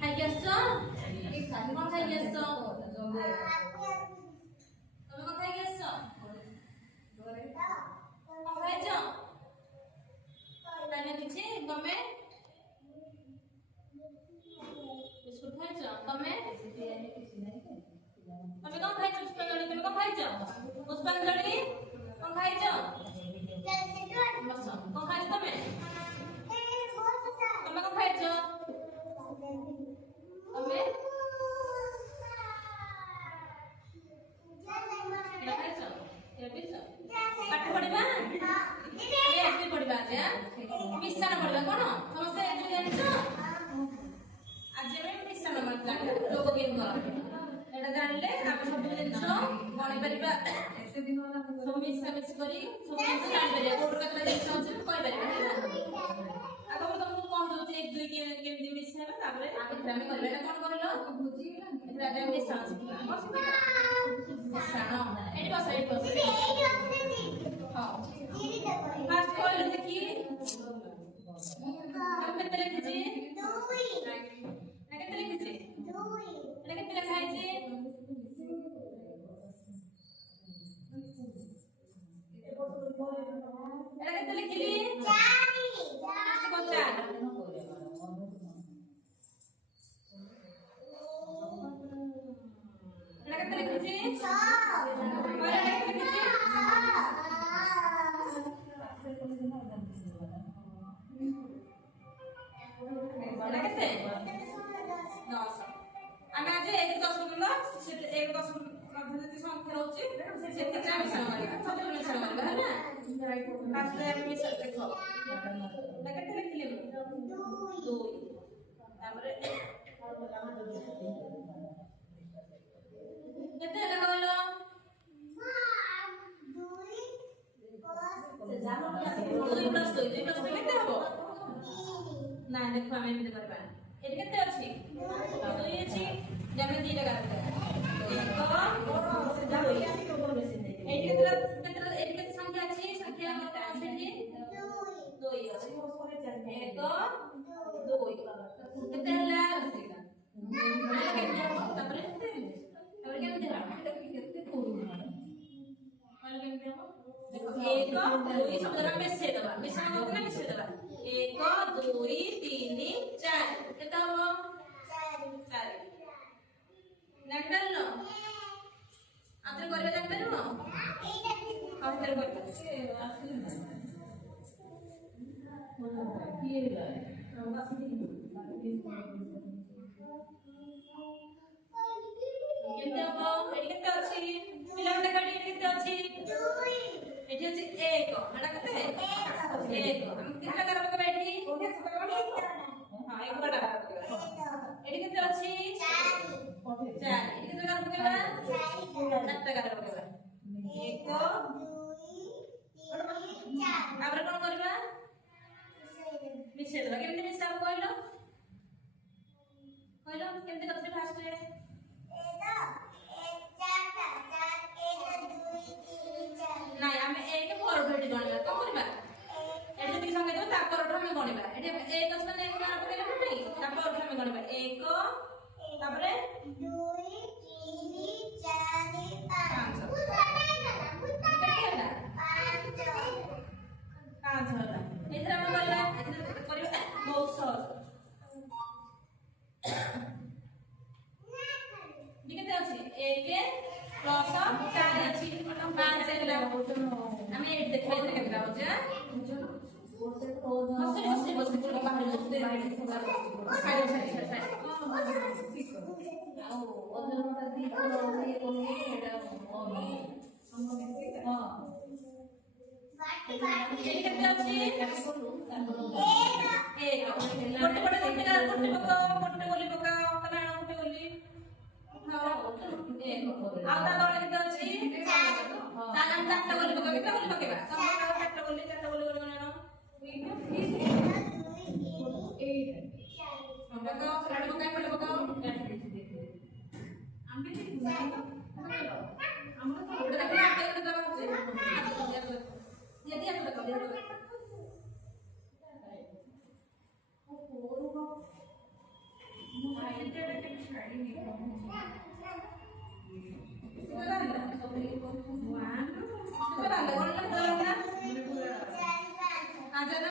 ଖାଇକି ଆସିଛ? କଣ ଖାଇକି ଆସିଛ? ତମେ କଣ ଖାଇକି ଆସିଛ? କଣ ଖାଇଛ? ଖାଇନ କିଛି? ତମେ ବିସ୍କୁଟ ଖାଇଛ? ତମେ ତମେ କଣ ଖାଇଛ? ପୁଷ୍ପାଞ୍ଜଳି ତମେ କଣ ଖାଇଛ? ପୁଷ୍ପାଞ୍ଜଳି କଣ ଖାଇଛ? ବସ କଣ ଖାଇଛ ତମେ? ତମେ କଣ ଖାଇଛ? ତମେ ଖାଇଛ? ପାଠ ପଢିବା ଏଠି ପଢିବା ଆଜି ମିଶାଣ ପଢିବା କଣ ସମସ୍ତେ ଏଠି ଜାଣିଛ? ଆଜି ଆମେ ମିଶାଣ ଯୋଗ କେମିତି କରନ୍ତି ଏଇଟା ଜାଣିଲେ ଆମେ ସବୁ ଜିନିଷ ଗଣିପାରିବା ସବୁ ମିଶାମିଶି କରି ସବୁ ଜିନିଷ ଜାଣିପାରିବା କୋଉଠି କେତେଟା ଜିନିଷ ଅଛି କହିପାରିବା ହେଲା। ଆଗ ମୁଁ ତମକୁ କହିଦଉଛି 1 2 କେମିତି ମିଶାଇବା ତାପରେ ଏଥିରେ ଆମେ କରିବା ଏଇଟା କଣ କହିଲ ଏଥିରେ ଆଜି ଆମେ ମିଶାଣ ଶିଖିବା ମିଶାଣ ଏଇଠି ବସ ହଁ ଫାଷ୍ଟ କହିଲ ଦେଖି କେତେ ଲେଖିଛି କେତେ ଲେଖିଛି ଏଇଟା କେତେ ଲେଖା ହେଇଛି ଏଇଟା କେତେ ଲେଖିଲି 4 ଏଇଟା କେତେ ଲେଖିଛି 6 ଏଇଟା କେତେ 10 ଆମେ ଆଜି 1 10 ଗୁଣ 1 10 ମଧ୍ୟ ଯେତେ ସଂଖ୍ୟା ରହୁଛି ସେତିକି ଆମେ ମିଶାଣ କରିବା ସବୁ ମିଶାଣ କରିବା ହେଲା। ଫାଷ୍ଟ ଆମେ ମିଶାଣ ଦେଖ ଏଇଟା କେତେ ଲେଖିଲି ମୁଁ 2 ତାପରେ କେତେ ହେଲା କହିଲ 2 plus 2 କେତେ ହବ ନା ଦେଖ ଆମେ ଏମିତି କରିବା ଏଠି କେତେ ଅଛି 2 ଅଛି ଆମେ ଦିଟା କାଟିବା ଏଠି କେତେ ସଂଖ୍ୟା ଅଛି ସଂଖ୍ୟା ସେଠି 2 ଅଛି 1 2 କେତେ ହେଲା ତାପରେ କେମିତି ହେଲା एक दुई सब जगह मिसेई दबा मिशाण होतला मिसेई दबा 1 2 3 4 केता हो 4 जानतालो आतर करबे जानतालो आतर करबे केते हो एडी केते अछि पिला मते काडी एडी केते अछि 2 एठी अछि 1 एटा केते 1 हम केते कर पके बैठी हां एक बड़ा एडी केते अछि 4 एडी केते कर पके बा 4 कर पके बा 1 2 3 4 आबरे कोन करबा मिसेई देबा केमते मिसाब कहलो केमते करछे फास्ट रे नहीं आमे एक परठो एठी गणिबा कोन करबा एठी जति संगे देबो ता परठो हम गणिबा एठी एक अछि माने एक गार पकेला नहीं ता परठो हम गणिबा 1 तापरे 2 3 4 5 5 होला एथरा हम करला करबा बहुत सहज केते अछि 1 प्लस 4 अछि 5 ହେଲା ଆମେ ଏଠି ଦେଖିବା ଏଥିରେ କେତେଟା ହଉଛି ବସି ବାହାରେ ବସିତେ ଆଉ ଅଧରଟା ଦି ଇଏ କୋନ ଏଟା ଏଠି କେତେ ଅଛି 1 ଗୋଟେ ଗୋଲି ପକାओ କଲାଣ ଗୋଟେ ଗୋଲି ଆଉ ତା ତଳେ କେତେ ଅଛି 4 ତାହେଲେ ଆମେ 4ଟା ଗୋଲି ପକେଇବା କେତେ ଗୋଲି ପକେଇବା ତମେ 4ଟା ଗୋଲି ଗଣନ ପକାओ ସାଡେ ପକାଇ ପଡେ ପକାओ ଆମେ ଆମର ଗୋଟେ ଦେଖିଲା